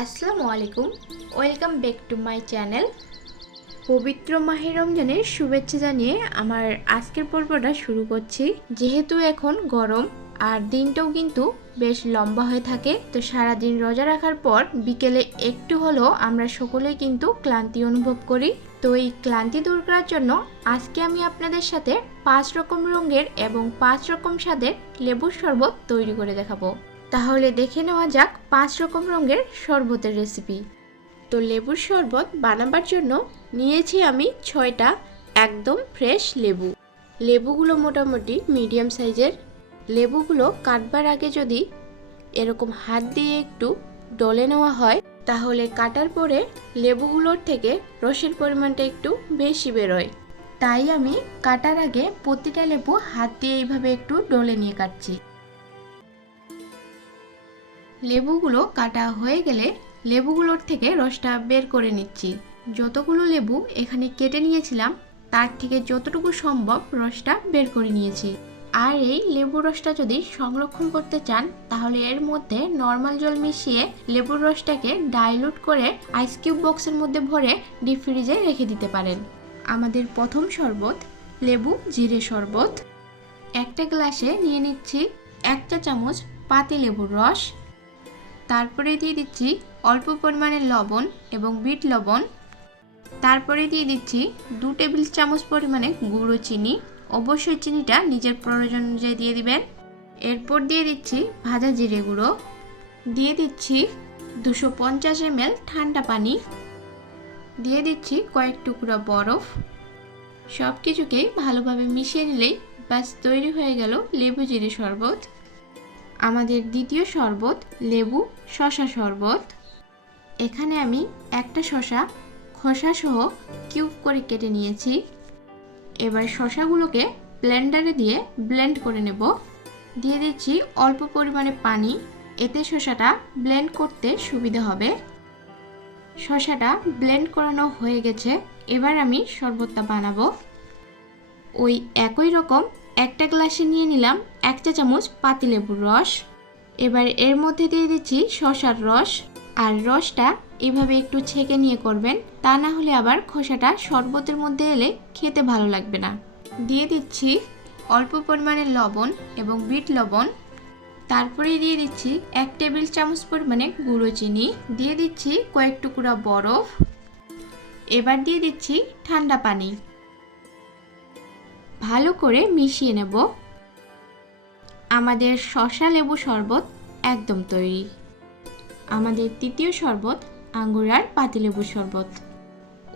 আসসালামু আলাইকুম, welcome back to my channel. পবিত্র মাহে রমজানের শুভেচ্ছা জানিয়ে আমার আজকের পর্বটা শুরু করছি। যেহেতু এখন গরম আর দিনটাও কিন্তু বেশ লম্বা হয়ে থাকে, তো সারাদিন রোজা রাখার পর বিকেলে একটু হলেও আমরা সকলেই কিন্তু ক্লান্তি অনুভব করি। তো এই ক্লান্তি দূর করার জন্য আজকে আমি আপনাদের সাথে 5 রকম রঙের এবং 5 রকম স্বাদের লেবুর শরবত তৈরি করে দেখাবো। তাহলে দেখে নেওয়া যাক 5 রকম রঙের শরবতের রেসিপি। তো লেবুর শরবত বানাবার জন্য নিয়েছি আমি 6টা একদম ফ্রেশ লেবু। লেবুগুলো মোটামুটি মিডিয়াম সাইজের। লেবুগুলো কাটবার আগে যদি এরকম হাত দিয়ে একটু ডলে নেওয়া হয়, তাহলে কাটার পরে লেবুগুলোর থেকে রসের পরিমাণটা একটু বেশি বেরোয়। তাই আমি কাটার আগে প্রতিটা লেবু হাত দিয়ে এইভাবে একটু ডলে নিয়ে কাটছি। লেবুগুলো কাটা হয়ে গেলে লেবুগুলোর থেকে রসটা বের করে নিচ্ছি। যতগুলো লেবু এখানে কেটে নিয়েছিলাম তার থেকে যতটুকু সম্ভব রসটা বের করে নিয়েছি। আর এই লেবুর রসটা যদি সংরক্ষণ করতে চান, তাহলে এর মধ্যে নর্মাল জল মিশিয়ে লেবুর রসটাকে ডাইলুট করে আইস কিউব বক্সের মধ্যে ভরে ডিপ ফ্রিজে রেখে দিতে পারেন। আমাদের প্রথম শরবত লেবু জিরে শরবত। একটা গ্লাসে নিয়ে নিচ্ছি 1 চা চামচ পাতি লেবুর রস। তারপরে দিয়ে দিচ্ছি অল্প পরিমাণে লবণ এবং বিট লবণ। তারপরে দিয়ে দিচ্ছি 2 টেবিল চামচ পরিমাণে গুঁড়ো চিনি। অবশ্যই চিনিটা নিজের প্রয়োজন অনুযায়ী দিয়ে দিবেন। এরপর দিয়ে দিচ্ছি ভাজা জিরে গুঁড়ো। দিয়ে দিচ্ছি 250 ml ঠান্ডা পানি। দিয়ে দিচ্ছি কয়েক টুকরা বরফ। সব কিছুকেই ভালোভাবে মিশিয়ে নিলেই ব্যাস তৈরি হয়ে গেল লেবু জিরে শরবত। আমাদের দ্বিতীয় শরবত লেবু শসা শরবত। এখানে আমি একটা শসা খোসা সহ কিউব করে কেটে নিয়েছি। এবার শসাগুলোকে ব্লেন্ডারে দিয়ে ব্লেন্ড করে নেব। দিয়ে দিচ্ছি অল্প পরিমাণে পানি, এতে শসাটা ব্লেন্ড করতে সুবিধা হবে। শসাটা ব্লেন্ড করানো হয়ে গেছে, এবার আমি শরবতটা বানাবো। ওই একই রকম একটা গ্লাসে নিয়ে নিলাম 1 চা চামচ পাতিলেবুর রস। এবার এর মধ্যে দিয়ে দিচ্ছি শসার রস। আর রসটা এভাবে একটু ছেঁকে নিয়ে করবেন, তা না হলে আবার খোসাটা শরবতের মধ্যে এলে খেতে ভালো লাগবে না। দিয়ে দিচ্ছি অল্প পরিমাণে লবণ এবং বিট লবণ। তারপরে দিয়ে দিচ্ছি 1 টেবিল চামচ পরিমাণে গুঁড়ো চিনি। দিয়ে দিচ্ছি কয়েক টুকরা বরফ। এবার দিয়ে দিচ্ছি ঠান্ডা পানি। ভালো করে মিশিয়ে নেব। আমাদের শসা লেবু শরবত একদম তৈরি। আমাদের তৃতীয় শরবত আঙ্গুর আর পাতিলেবু শরবত।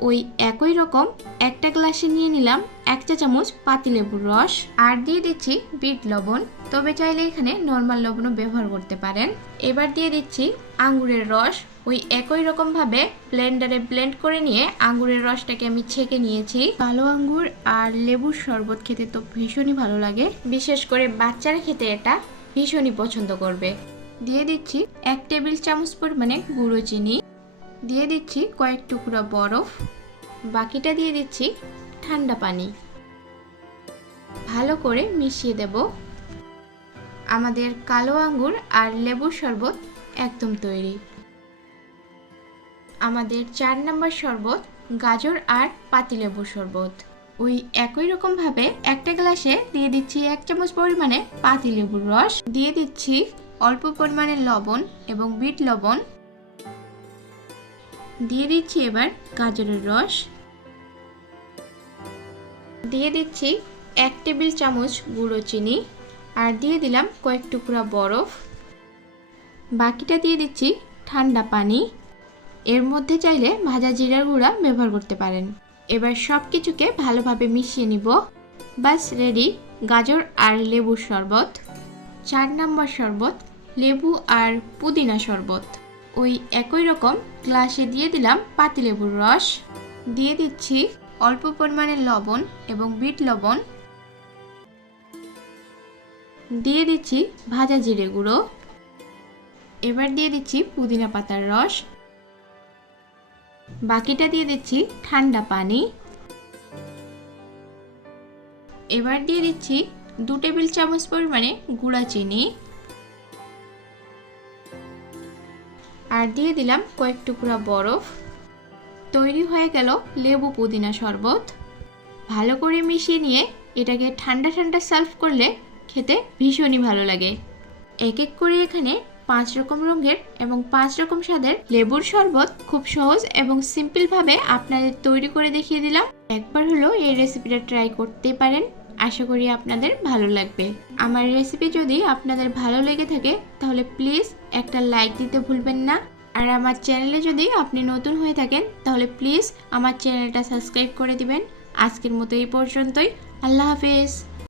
ওই একই রকম একটা গ্লাসে নিয়ে নিলাম 1 চা চামচ পাতিলেবুর রস আর দিয়ে দিচ্ছি বিট লবণ, তবে চাইলে এখানে নর্মাল লবণও ব্যবহার করতে পারেন। এবার দিয়ে দিচ্ছি আঙ্গুরের রস। ওই একই রকম ভাবে ব্লেন্ডারে ব্লেন্ড করে নিয়ে আঙ্গুরের রসটাকে আমি ছেঁকে নিয়েছি। কালো আঙ্গুর আর লেবুর শরবত খেতে তো ভীষণই ভালো লাগে, বিশেষ করে বাচ্চারা খেতে এটা ভীষণই পছন্দ করবে। দিয়ে দিচ্ছি 1 টেবিল চামচ পরিমাণে গুঁড়ো চিনি। দিয়ে দিচ্ছি কয়েক টুকরা বরফ। বাকিটা দিয়ে দিচ্ছি ঠান্ডা পানি। ভালো করে মিশিয়ে দেব। আমাদের কালো আঙ্গুর আর লেবুর শরবত একদম তৈরি। আমাদের 4 নম্বর শরবত গাজর আর পাতিলেবুর শরবত। ওই একই রকম ভাবে একটা গ্লাসে দিয়ে দিচ্ছি 1 চামচ পরিমাণে পাতিলেবুর রস। দিয়ে দিচ্ছি অল্প পরিমাণে লবণ এবং বিট লবণ। দিয়ে দিচ্ছি এবার গাজরের রস। দিয়ে দিচ্ছি 1 টেবিল চামচ গুঁড়ো চিনি আর দিয়ে দিলাম কয়েক টুকরা বরফ। বাকিটা দিয়ে দিচ্ছি ঠান্ডা পানি। এর মধ্যে চাইলে ভাজা জিরার গুঁড়া ব্যবহার করতে পারেন। এবার সব কিছুকে ভালোভাবে মিশিয়ে নিব। বাস রেডি গাজর আর লেবুর শরবত। 4 নম্বর শরবত লেবু আর পুদিনা শরবত। ওই একই রকম গ্লাসে দিয়ে দিলাম পাতিলেবুর রস। দিয়ে দিচ্ছি অল্প পরিমাণে লবণ এবং বিট লবণ। দিয়ে দিচ্ছি ভাজা জিরে গুঁড়ো। এবার দিয়ে দিচ্ছি পুদিনা পাতার রস। বাকিটা দিয়ে দিচ্ছি ঠান্ডা পানি। এবার দিয়ে দিচ্ছি 2 টেবিল চামচ পরিমাণে গুঁড়া চিনি। আর দিয়ে দিলাম কয়েক টুকরা বরফ। তৈরি হয়ে গেল লেবু পুদিনা শরবত। ভালো করে মিশিয়ে নিয়ে এটাকে ঠান্ডা ঠান্ডা সার্ভ করলে খেতে ভীষণই ভালো লাগে। এক এক করে এখানে 5 রকম রঙের এবং 5 রকম স্বাদের লেবুর শরবত খুব সহজ এবং সিম্পলভাবে আপনাদের তৈরি করে দেখিয়ে দিলাম। একবার হলো এই রেসিপিটা ট্রাই করতেই পারেন, আশা করি আপনাদের ভালো লাগবে। আমার রেসিপি যদি আপনাদের ভালো লেগে থাকে তাহলে প্লিজ একটা লাইক দিতে ভুলবেন না। আর আমার চ্যানেলে যদি আপনি নতুন হয়ে থাকেন তাহলে প্লিজ আমার চ্যানেলটা সাবস্ক্রাইব করে দিবেন। আজকের মতো এই পর্যন্তই। আল্লাহ হাফেজ।